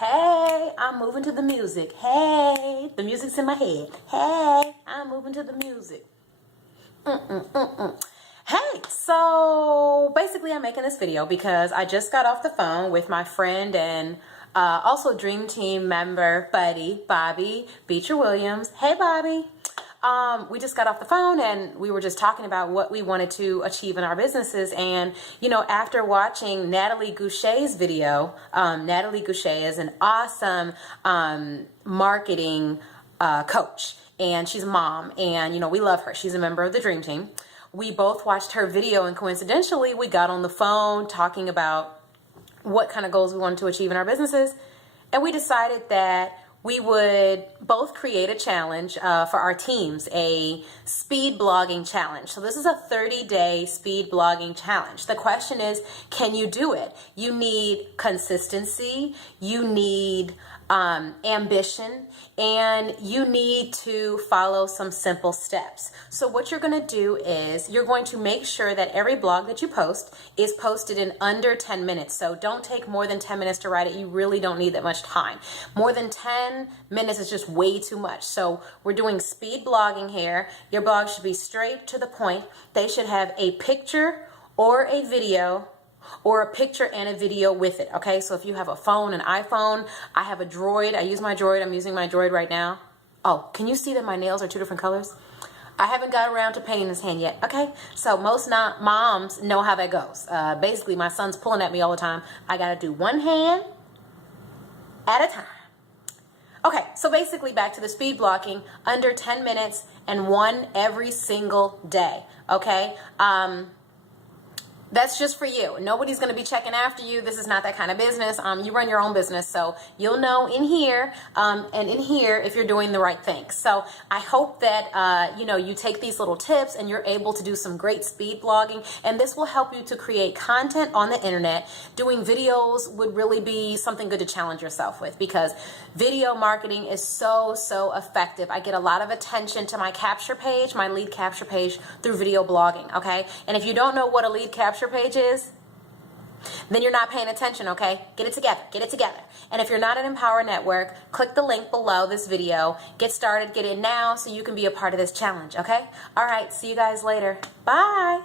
Hey, I'm moving to the music. Hey, the music's in my head. Hey, I'm moving to the music. Hey, so basically I'm making this video because I just got off the phone with my friend and also Dream Team member, buddy, Bobby Beecher Williams. Hey, Bobby. We just got off the phone and we were just talking about what we wanted to achieve in our businesses. And, you know, after watching Natalie Goucher's video, Natalie Goucher is an awesome marketing coach, and she's a mom, and, you know, we love her. She's a member of the Dream Team. We both watched her video, and coincidentally, we got on the phone talking about what kind of goals we wanted to achieve in our businesses. And we decided that we would both create a challenge for our teams, a speed blogging challenge. So this is a 30-day speed blogging challenge. The question is, can you do it? You need consistency, you need ambition, and you need to follow some simple steps. So what you're going to do is you're going to make sure that every blog that you post is posted in under 10 minutes. So don't take more than 10 minutes to write it. You really don't need that much time. More than 10 minutes is just way too much. So we're doing speed blogging here. Your blog should be straight to the point. They should have a picture or a video, or a picture and a video with it, okay? So if you have a phone, an iPhone, I have a Droid. I use my Droid. I'm using my Droid right now. Oh, can you see that my nails are two different colors? I haven't got around to painting this hand yet, okay? So most moms know how that goes. Basically, my son's pulling at me all the time. I gotta do one hand at a time. Okay, so basically back to the speed blocking, under 10 minutes and one every single day, okay? That's just for you. Nobody's going to be checking after you. This is not that kind of business. You run your own business, so you'll know in here and in here if you're doing the right things. So I hope that you know, you take these little tips and you're able to do some great speed blogging, and this will help you to create content on the internet. Doing videos would really be something good to challenge yourself with, because video marketing is so effective. I get a lot of attention to my capture page, my lead capture page, through video blogging, okay? And if you don't know what a lead capture page is, then you're not paying attention, okay? Get it together, get it together. And if you're not at Empower Network, click the link below this video. Get started, get in now so you can be a part of this challenge, okay? All right, see you guys later. Bye.